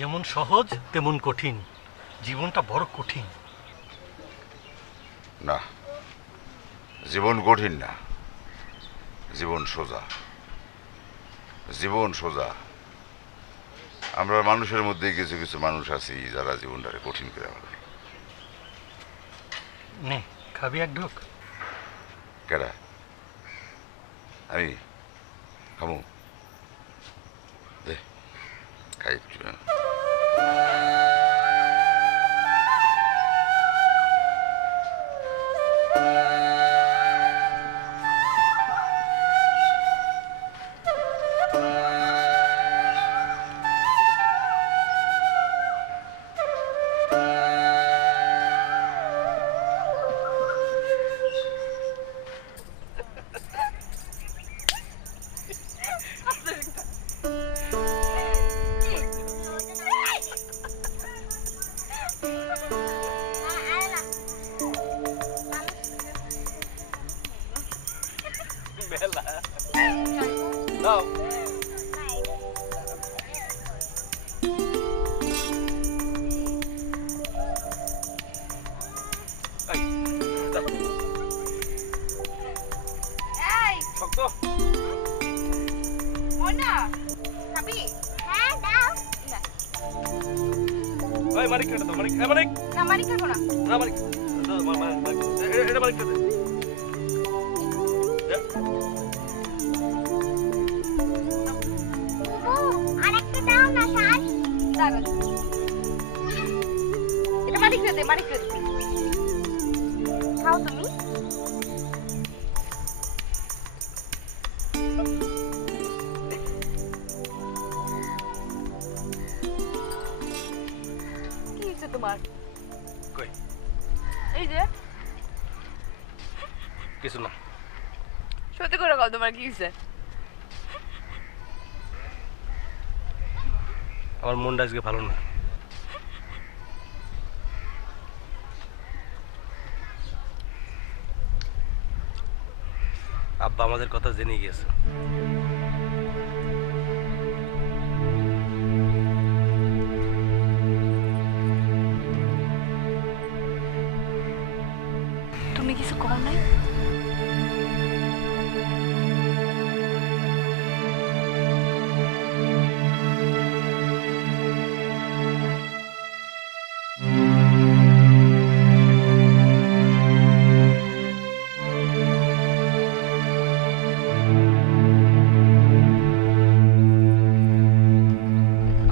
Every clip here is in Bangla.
যেমন সহজ তেমন কঠিন, জীবনটা বড় কঠিন। না, জীবন কঠিন না, জীবন সোজা। জীবন সোজা। আমরা মানুষের মধ্যে কিছু কিছু মানুষ আছি যারা জীবনটাকে কঠিন করে ফেলে। নে খাবি এক ঢোক? কেডা? আমি খামু? দে খাই একটু। দাও। শক্ত ওই মানিক কেটে দাও। মানিক মানিক না মারি খাবো না। না মানিক এটা মানিক কেটে আরেকটা দাও না শাস। দাঁড়া, এটা মারি খেয়ে দে, মারি খেয়ে দে। খাও তুমি। কি হয়েছে তোমার? কই? এই যে কিছু না। সত্যি করে কও তোমার কি হয়েছে? আমার মনটা আজকে ভালো না। আব্বা আমাদের কথা জেনে গিয়েছে। তুমি কিছু কও নাই?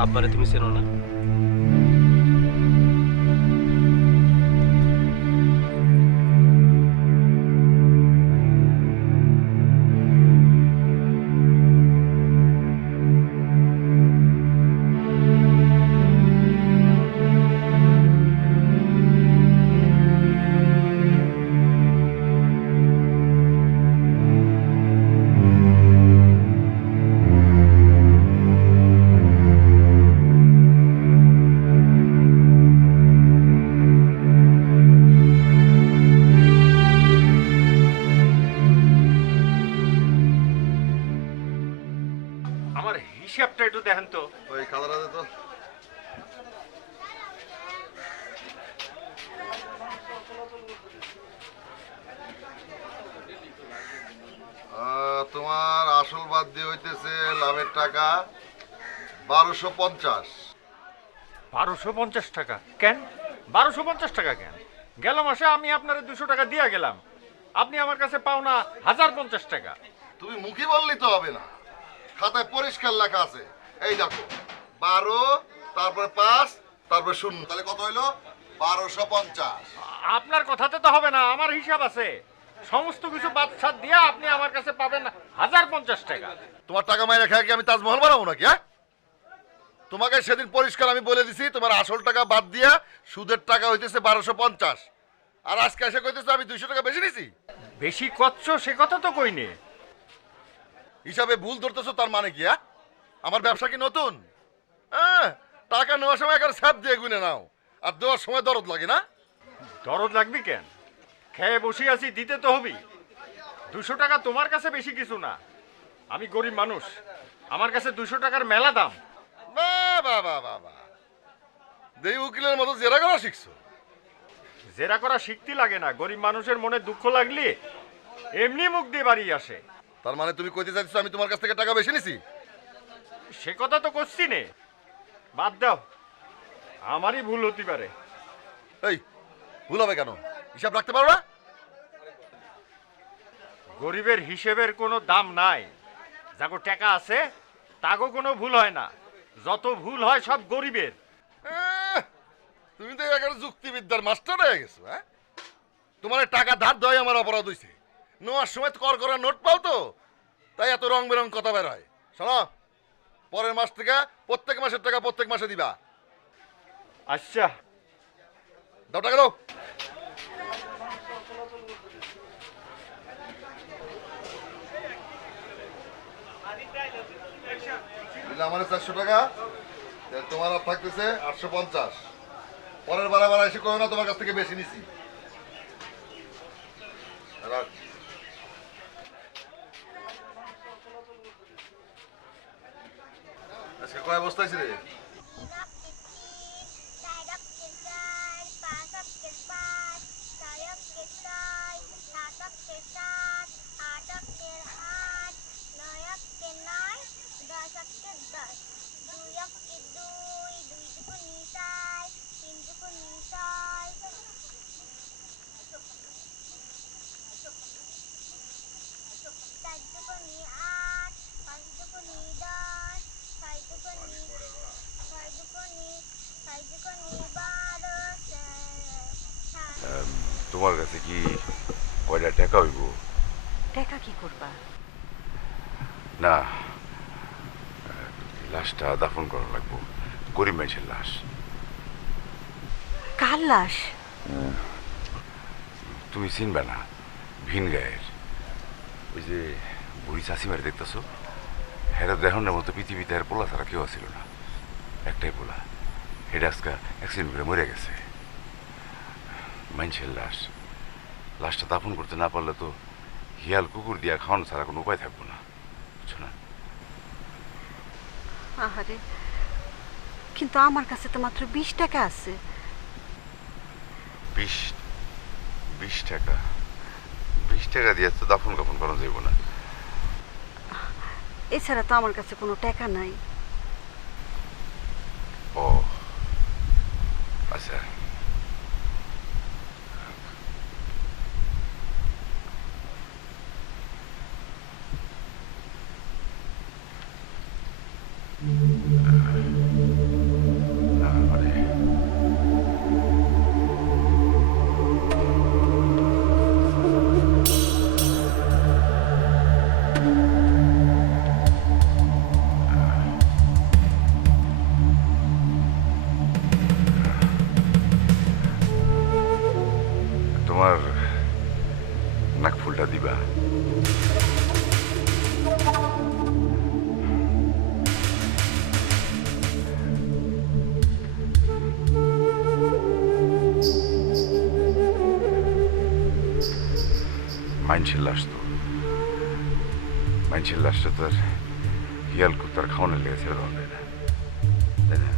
আব্বারে তুমি চেনো না? আমার হিসাবটা একটু দেখেন তো। ওই খাদাটা দে তো। তোমার আসল বাদ দিয়ে হইতেছে লাভের টাকা 1250। 1250 টাকা কেন? 1250 টাকা কেন? গেল মাসে আমি আপনার 200 টাকা দিয়া গেলাম, আপনি আমার কাছে পাওনা 1050 টাকা। তুমি মুখে বললেই তো হবে না, খাতায় পরিষ্কার লেখা আছে। এই দেখো 12, তারপরে 5, তারপরে 0, তাহলে কত হইলো? 1250। আপনার কথাতে তো হবে না, আমার হিসাব আছে। সমস্ত কিছু বাদ সাদ দিয়া আপনি আমার কাছে পাবেন 1050 টাকা। তোমার টাকা মাইরা খায় কি আমি তাজমহল বানাবো নাকি? হ্যাঁ, তোমাকে সেদিন পরিষ্কার আমি বলে দিছি তোমার আসল টাকা বাদ দিয়া সুদের টাকা হইতেছে 1250, আর আজকে এসে কইতেছে আমি 200 টাকা বেশি নিছি। বেশি কচ্ছ সে কথা তো কইনি। হিসাবে ভুল ধরতেছো, তার মানে কি? হ্যাঁ, আমার ব্যবসা কি নতুন? হ্যাঁ, টাকা নেওয়ার সময় একটা স্যাপ দিয়ে গুনে নাও, আর দেওয়ার সময় দরদ লাগে না? দরদ লাগবে কেন? খেয়ে বসে আছি, দিতে তো হবেই। 200 টাকা তোমার কাছে বেশি কিছু না, আমি গরিব মানুষ, আমার কাছে 200 টাকার মেলা দাম। বাহ বাহ বাহ বাহ বাহ, দেই উকিলের মতো জেরা করা শিখছো। জেরা করা শিখতে লাগে না, গরিব মানুষের মনে দুঃখ লাগলে এমনি মুখ দিয়ে বাড়ি আসে। তার মানে তুমি কইতে চাইছো আমি তোমার কাছ থেকে টাকা বেশি নিছি? সে কথা তো করছি নে, বাদ দাও, আমারই ভুল হতে পারে। এই ভুল হবে কেন? হিসাব রাখতে পারো না? গরিবের হিসেবের কোনো দাম নাই। যাগো টাকা আছে তাগো কোনো ভুল হয় না, যত ভুল হয় সব গরিবের। তুমি তো একেবারে যুক্তিবিদ্যার মাস্টার হয়ে গেছো। হ্যাঁ, তোমার এই টাকা ধার দেওয়াই আমার অপরাধ হইছে। নেওয়ার সময় কর করা নোট পাও তো, তাই এত রং বেরং কথা বের হয়। শোনো, পরের মাস থেকে প্রত্যেক মাসের টাকা প্রত্যেক মাসে দিবা। আচ্ছা দাও, টাকা দাও। দিলে আমার 400 টাকা, তোমার আর থাকতেছে 850। পরের বার আবার এসে কয় না তোমার কাছ থেকে বেশি নিছি। রাখ। আজকে কয় বস্তা হয়েছে রে? তোমার কাছে কি কয়টা টাকা হইব? টাকা কি করবা? না, লাশটা দাফন করা লাগবো, গরিব মানুষের লাশ। কার লাশ? তুমি চিনবে না, ভিন গায়ের ওই যে বুড়ি চাষিমারি দেখতেছো, হেরা দেহনের মতো পৃথিবীতে আর পোলা ছাড়া কেউ ছিল না। একটাই পোলা, হেডা আজকা অ্যাক্সিডেন্ট করে মরে গেছে। মানুষের লাশ, লাশটা দাফন করতে না পারলে তো হিয়াল কুকুর দিয়া খাওয়ানো ছাড়া কোনো উপায় থাকবো না, বুঝছো না? আহারে, কিন্তু আমার কাছে তো মাত্র 20 টাকা আছে। 20 টাকা? 20 টাকা দিয়ে তো দাফন কাফন করানো যাইব না। এছাড়া তো আমার কাছে কোনো টাকা নাই। ও আচ্ছা, তোমার নাক ফুলটা দিবা? মানুষের লাশ তো, মানুষের লাশটা তো আর হিয়াল কুত্তার খাওয়ানোর লেগে ছেড়ে দেওয়া যায় না, তাই না?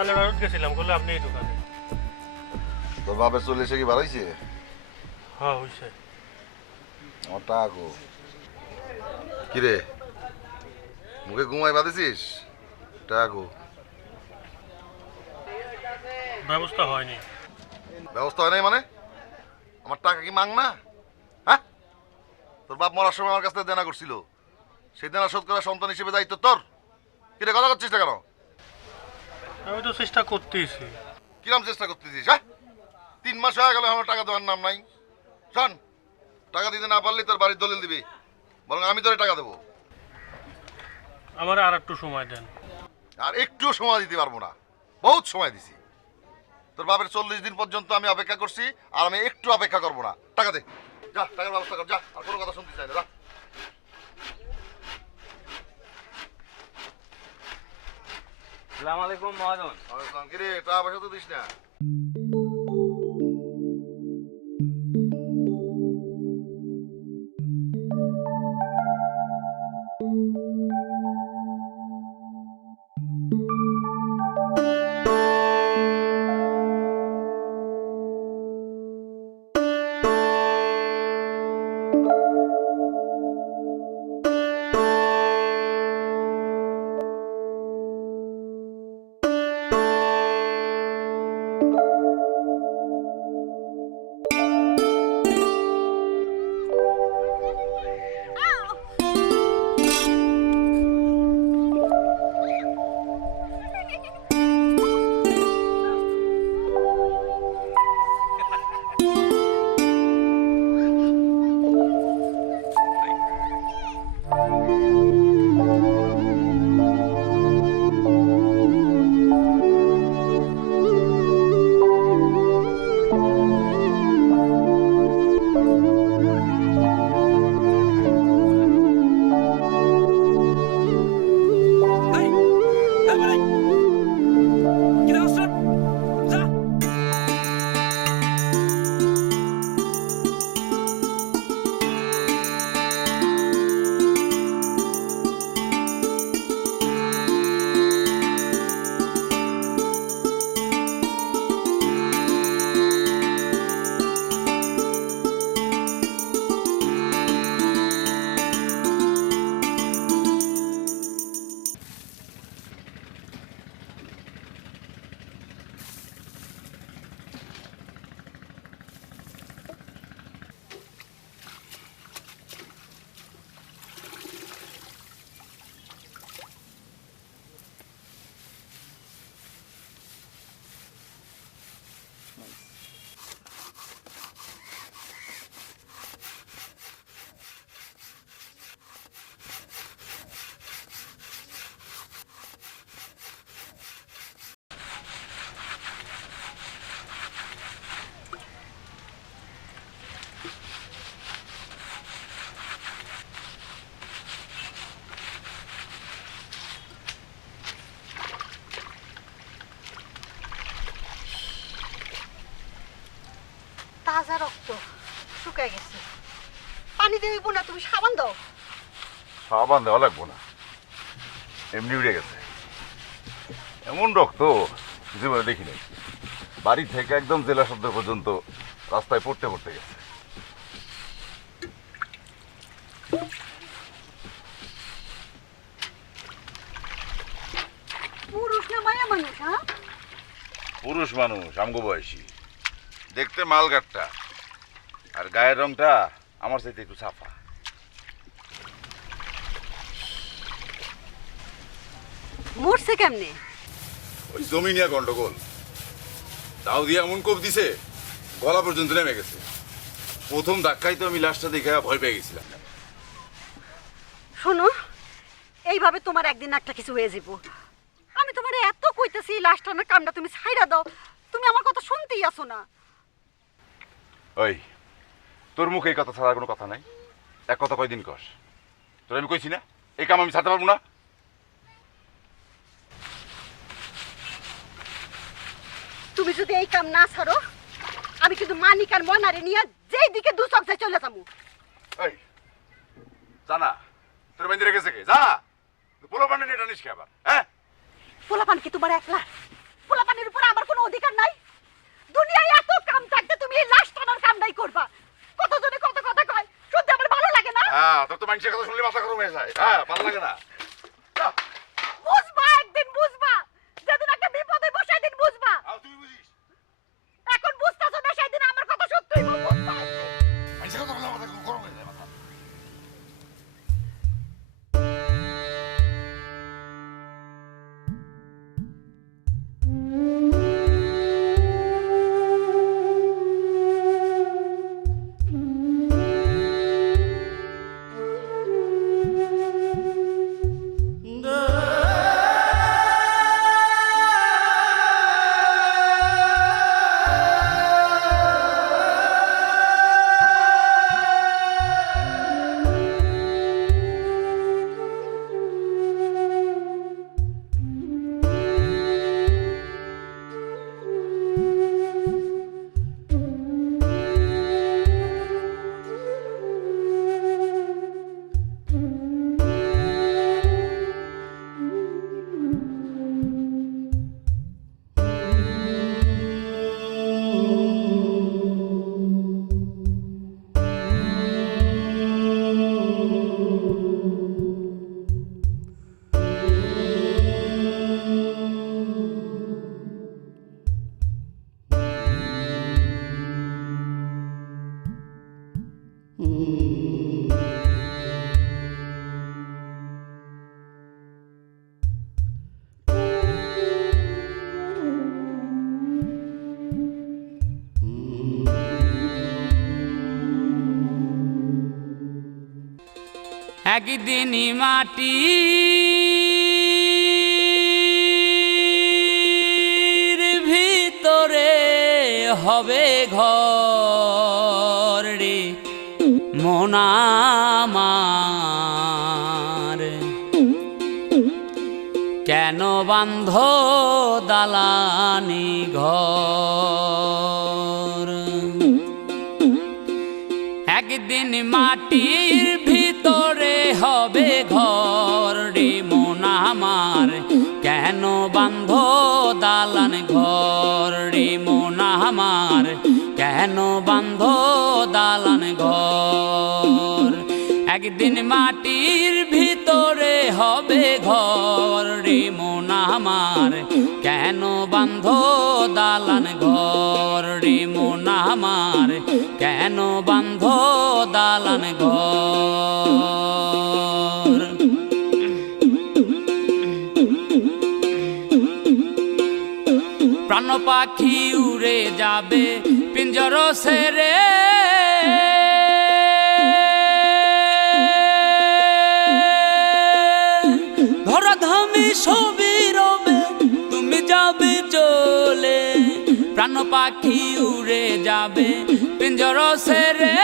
চালের আড়ত গেছিলাম বলে আপনি এই দোকানে। তোর বাপের চলে এসে কি বাড়াইছে? হ্যাঁ হয়েছে। আমার টাকা কিরে, মুখে ঘুমাই বাঁধেছিস? টাকা ব্যবস্থা হয়নি। ব্যবস্থা হয় নাই মানে? আমার টাকা কি মাং না? হ্যাঁ, তোর বাপ মরার সময় আমার কাছ থেকে দেনা করছিল, সেই দেনা শোধ করার সন্তান হিসেবে দায়িত্ব তোর। কিরে কথা করছিস না কেন? আমি তো চেষ্টা করতেইছি। কিরম চেষ্টা করতেছিস? হ্যাঁ, 3 মাস হয়ে গেল আমার টাকা দেওয়ার নাম নাই। শোন, টাকা দিতে না পারলে তোর বাড়ির দলিল দিবি, বরং আমি তোরে টাকা দেবো। আমার আর একটু সময় দেন। আর একটু সময় দিতে পারবো না, বহুত সময় দিছি। তোর বাপের 40 দিন পর্যন্ত আমি অপেক্ষা করছি, আর আমি একটু অপেক্ষা করবো না। টাকা দে, যা টাকার ব্যবস্থা কর, যা। আর কোনো কথা শুনতে চাই না, যা। আসসালামু আলাইকুম মহাজন। কিরে টাকা পয়সা তো দিস না? তাজা রক্ত শুকায় গেছে, পানি দেব না, তুমি সাবান দাও। সাবান দেওয়া লাগবো না, এমনি উড়ে গেছে। এমন রক্ত জীবনে দেখি নাই। বাড়ি থেকে একদম জেলা সদর পর্যন্ত রাস্তায় পড়তে পড়তে গেছে। পুরুষ না মায়া মানুষ? হ্যাঁ, পুরুষ মানুষ, আমগো বয়সী, দেখতে মালগাট্টা, আর গায়ের রংটা আমার চাইতে একটু সাফা। মরছে কেমনে? ওই জমি নিয়ে গন্ডগোল, দাও দিয়ে এমন কোপ দিছে গলা পর্যন্ত নেমে গেছে। প্রথম ধাক্কায় তো আমি লাশটা দেখে ভয় পেয়ে গেছিলাম। শোনো, এইভাবে তোমার একদিন একটা কিছু হয়ে যাব। আমি তোমার এত কইতেছি লাস্ট না কামটা তুমি ছাইড়া দাও, তুমি আমার কথা শুনতেই আসো না। ওই তোর মুখে এই কথা ছাড়ার কোনো কথা নাই। এক কথা কয়দিন কস, তোর আমি কইছি না এই কাম আমি ছাড়তে পারবো না। তুমি যদি এই কাম না ছাড়ো, আমি কিন্তু মানিক আর মনারে নিয়ে যেই দিকে দু চক চলে যাবো। এই জানা তোর বাইন্দে রেখেছে কে? যা পোলা পান্ডে এটা নিস কে আবার? হ্যাঁ, পোলাপান কি তোমার একলা? জানের উপর আমার কোনো অধিকার নাই? দুনিয়ায় এত কাম থাকতে তুমি এই লাশ টানার কামটাই করবা? কতজনে কত কথা কয়, শুনতে আমার ভালো লাগে না? হ্যাঁ, তোর তো মানুষের কথা শুনলে মাথা গরম হয়ে যায়। হ্যাঁ, ভালো লাগে না। বুঝবা, একদিন বুঝবা। যেদিন একটা বিপদে বসে দিন বুঝবা। তুই বুঝিস? এখন বুঝতাছো না, সেদিন আমার কথা সত্যিই বুঝবা। মানুষের কথা বললে মাথা গরম হয়ে যায় মাথা। একদিন মাটির ভিতরে হবে ঘর রে মন আমার, কেন বান্ধ দালানি ঘর? একদিন মাটির ভিতরে হবে ঘর রে মন আমার, কেন বান্ধ দালান ঘর রে মন আমার, কেন বান্ধ দালান ঘর? একদিন মাটির ভিতরে হবে ঘর রে মন আমার, কেন বান্ধ দালান ঘর রে মন আমার, কেন বান্ধ দালান ঘর? প্রাণ পাখি উড়ে যাবে পিঞ্জর সেরে, ধরাধামে ছবি রবে তুমি যাবে চলে। প্রাণ পাখি উড়ে যাবে পিঞ্জর সেরে,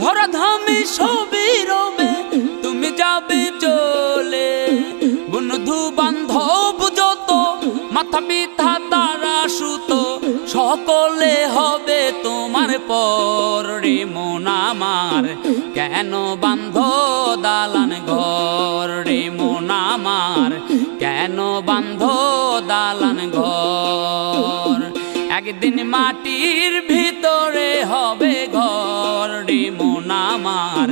ধরাধামে ছবি রবে তুমি যাবে চলে। বন্ধু বান্ধব যত মাথা পিতা তারা সুত, সকলে হবে তোমার পর রে মন আমার, কেন বান্ধ দালান ঘর রে মন আমার, কেন বান্ধ দালান ঘর? একদিন মাটির ভিতরে হবে ঘর রে মন আমার,